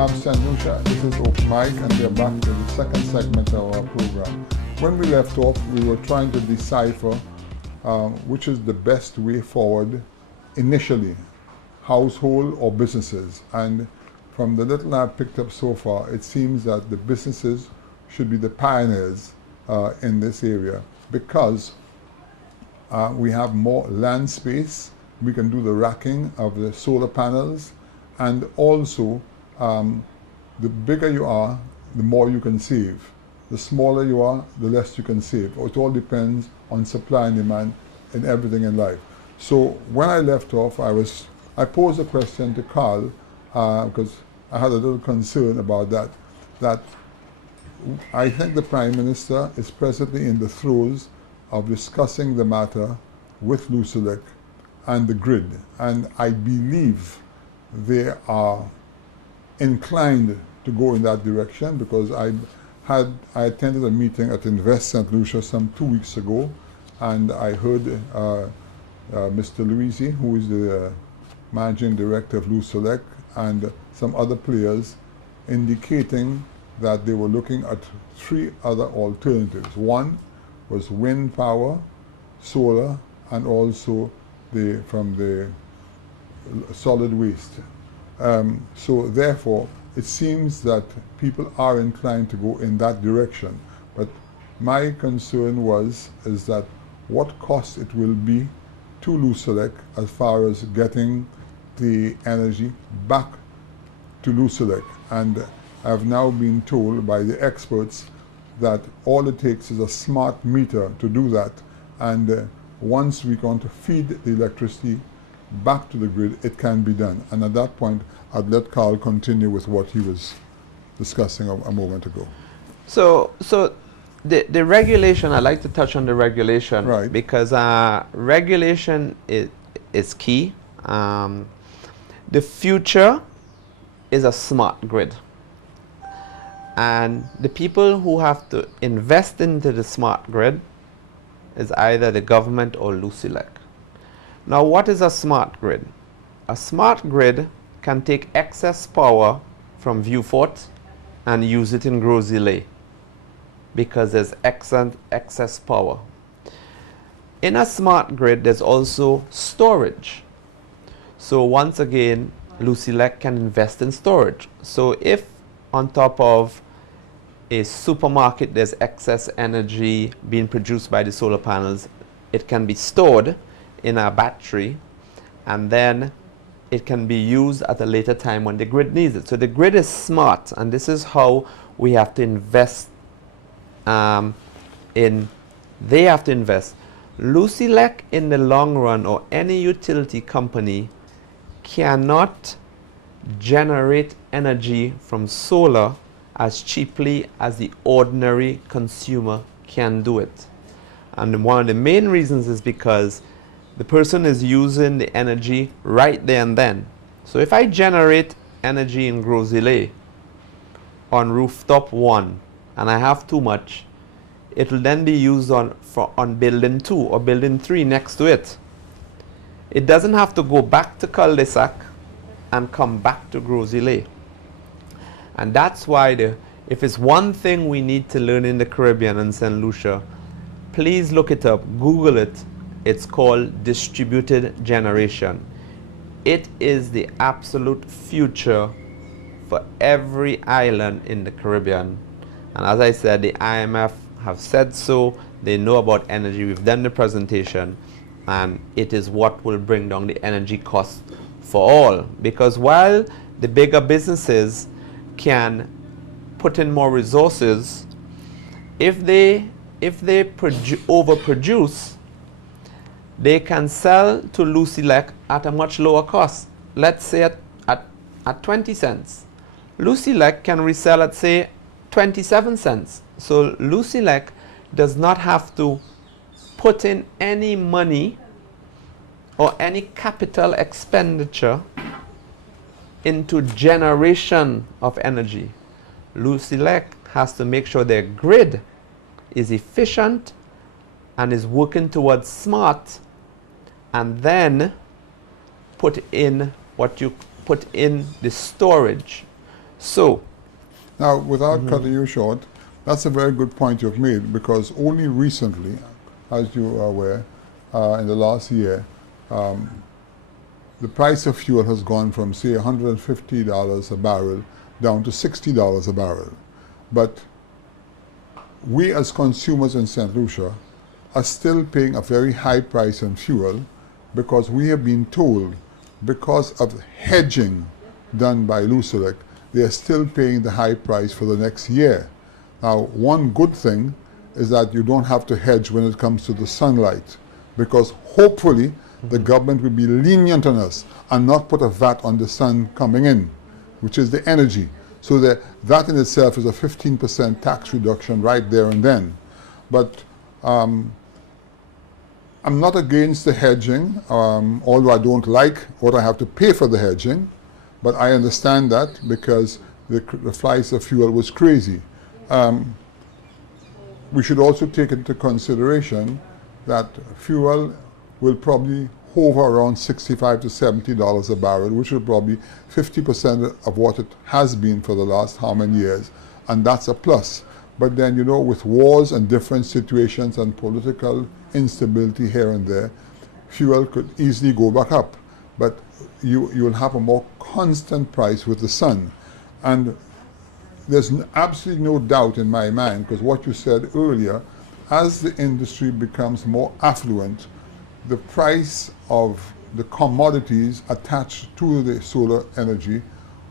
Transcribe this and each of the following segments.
I'm St. Lucia, this is 10thMay, and we are back to the second segment of our program. When we left off, we were trying to decipher which is the best way forward initially, household or businesses. And from the little I've picked up so far, it seems that the businesses should be the pioneers in this area because we have more land space, we can do the racking of the solar panels, and also the bigger you are, the more you can save. The smaller you are, the less you can save. It all depends on supply and demand in everything in life. So when I left off, I posed a question to Carl because I had a little concern about that I think the Prime Minister is presently in the throes of discussing the matter with Lucelec and the grid, and I believe they are inclined to go in that direction because I attended a meeting at Invest St. Lucia some 2 weeks ago, and I heard Mr. Luisi, who is the managing director of Lucelec, and some other players indicating that they were looking at 3 other alternatives. One was wind power, solar, and also from the solid waste. So therefore, it seems that people are inclined to go in that direction. But my concern is that what cost it will be to Lucelec as far as getting the energy back to Lucelec. And I've now been told by the experts that all it takes is a smart meter to do that. And once we're going to feed the electricity back to the grid, it can be done. And at that point, I'd let Carl continue with what he was discussing a moment ago. So the regulation, I'd like to touch on the regulation, right, because regulation is key. The future is a smart grid. And the people who have to invest into the smart grid is either the government or Lucelec. Now, what is a smart grid? A smart grid can take excess power from Vieux-Fort and use it in Gros-Islet because there's excess power. In a smart grid, there's also storage. So once again, Lucelec can invest in storage. So if on top of a supermarket there's excess energy being produced by the solar panels, it can be stored in a battery, and then it can be used at a later time when the grid needs it. So the grid is smart, and this is how we have to invest they have to invest. Lucelec in the long run, or any utility company, cannot generate energy from solar as cheaply as the ordinary consumer can do it. And one of the main reasons is because the person is using the energy right there and then. So if I generate energy in Gros-Islet on rooftop 1 and I have too much, it will then be used on building 2 or building 3 next to it. It doesn't have to go back to cul-de-sac and come back to Gros-Islet. And that's why if it's one thing we need to learn in the Caribbean and St. Lucia, please look it up, Google it. It's called distributed generation. It is the absolute future for every island in the Caribbean. And as I said, the IMF have said so. They know about energy. We've done the presentation, and it is what will bring down the energy cost for all. Because while the bigger businesses can put in more resources, if they overproduce, they can sell to Lucelec at a much lower cost. Let's say at 20 cents. Lucelec can resell at, say, 27 cents. So Lucelec does not have to put in any money or any capital expenditure into generation of energy. Lucelec has to make sure their grid is efficient and is working towards smart, and then put in the storage. So, Now, without cutting you short, that's a very good point you've made, because only recently, as you are aware, in the last year, the price of fuel has gone from, say, $150 a barrel down to $60 a barrel. But we as consumers in St. Lucia are still paying a very high price on fuel, because we have been told, because of hedging done by Lucelec, they are still paying the high price for the next year. Now, one good thing is that you don't have to hedge when it comes to the sunlight, because hopefully the government will be lenient on us and not put a VAT on the sun coming in, which is the energy. So that in itself is a 15% tax reduction right there and then. But I'm not against the hedging, although I don't like what I have to pay for the hedging, but I understand that, because the price of fuel was crazy. We should also take into consideration that fuel will probably hover around $65 to $70 a barrel, which is probably 50% of what it has been for the last how many years, and that's a plus. But then, you know, with wars and different situations and political instability here and there, fuel could easily go back up. But you will have a more constant price with the sun. And there's absolutely no doubt in my mind, because what you said earlier, as the industry becomes more affluent, the price of the commodities attached to the solar energy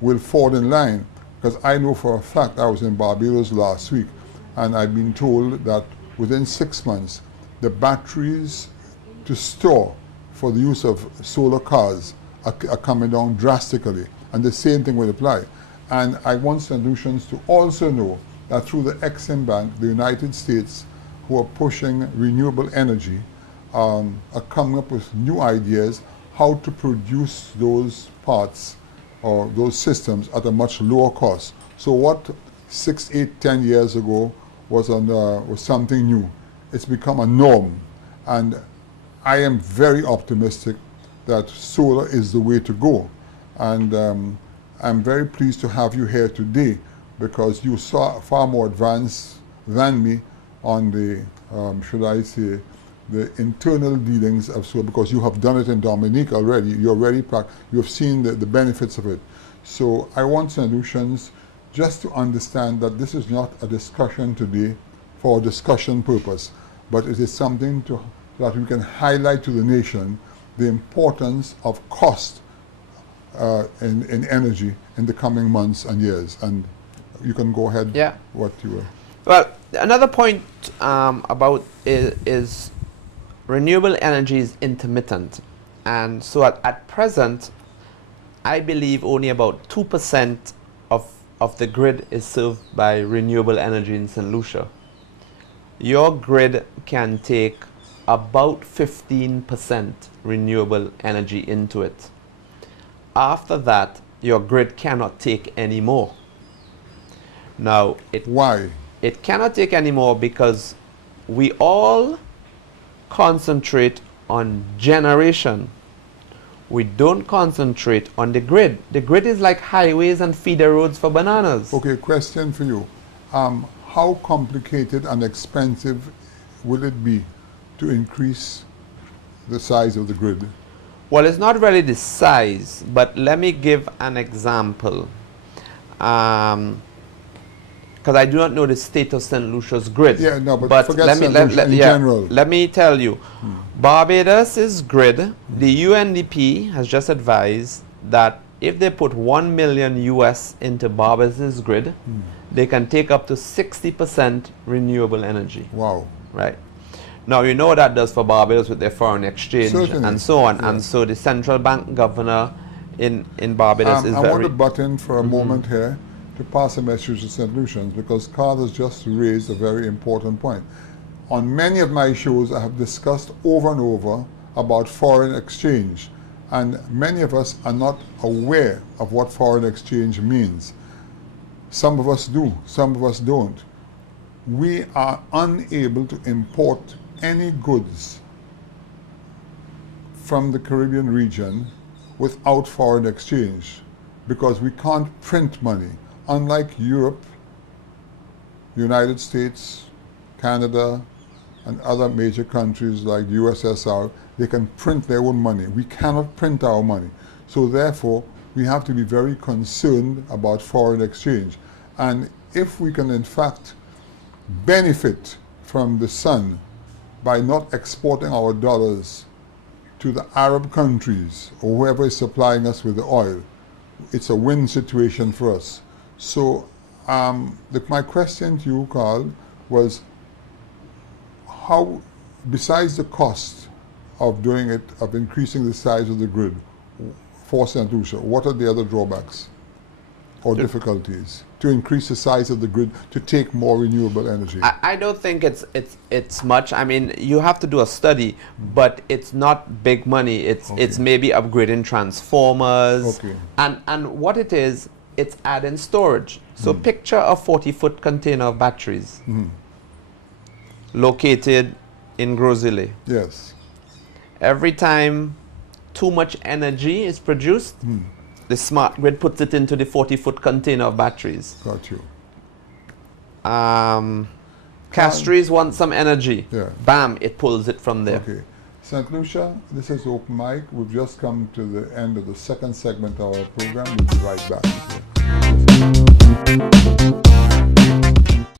will fall in line. Because I know for a fact, I was in Barbados last week, and I've been told that within 6 months, the batteries to store for the use of solar cars are coming down drastically, and the same thing will apply. And I want St. Lucians to also know that through the Exim Bank, the United States, who are pushing renewable energy, are coming up with new ideas how to produce those parts or those systems at a much lower cost. So what 6, 8, 10 years ago was something new. It's become a norm, and I am very optimistic that solar is the way to go. And I'm very pleased to have you here today, because you saw far more advanced than me on the, should I say, the internal dealings of solar, because you have done it in Dominique already. You have seen the benefits of it. So I want St. Lucians just to understand that this is not a discussion today for discussion purpose, but it is something that we can highlight to the nation the importance of cost in energy in the coming months and years. And you can go ahead. Yeah. What you were. Well, another point about is renewable energy is intermittent, and so at present, I believe only about 2% of the grid is served by renewable energy in St. Lucia. Your grid can take about 15% renewable energy into it. After that, your grid cannot take any more. Now, Why? It cannot take any more because we all concentrate on generation. We don't concentrate on the grid. The grid is like highways and feeder roads for bananas. Okay, question for you. How complicated and expensive will it be to increase the size of the grid? Well, it's not really the size, but let me give an example. Because I do not know the state of St. Lucia's grid. Yeah, no, but forget St. Lucia in general. Let me tell you. Barbados' grid, the UNDP has just advised that if they put 1 million US into Barbados' grid, they can take up to 60% renewable energy. Wow. Right. Now, you know what that does for Barbados with their foreign exchange. Certainly. And so on. Yeah. And so the central bank governor in Barbados is I want to butt in for a moment here to pass a message to St. Lucians, because Carl has just raised a very important point. On many of my shows, I have discussed over and over about foreign exchange, and many of us are not aware of what foreign exchange means. Some of us do, some of us don't. We are unable to import any goods from the Caribbean region without foreign exchange, because we can't print money. unlike Europe, United States, Canada, and other major countries like the USSR, they can print their own money. We cannot print our money. So therefore, we have to be very concerned about foreign exchange. And if we can in fact benefit from the sun by not exporting our dollars to the Arab countries or whoever is supplying us with the oil, it's a win situation for us. So my question to you, Carl, was how, besides the cost of doing it, of increasing the size of the grid for St. Lucia, what are the other drawbacks or difficulties to increase the size of the grid to take more renewable energy? I don't think it's much. I mean, you have to do a study, but it's not big money. It's maybe upgrading transformers, and what it is, it's adding storage. So picture a 40-foot container of batteries located in Grosile. Yes. Every time too much energy is produced, the smart grid puts it into the 40-foot container of batteries. Got you. Castries want some energy. Yeah. Bam, it pulls it from there. Okay. St. Lucia, this is Open Mic. We've just come to the end of the second segment of our program. We'll be right back.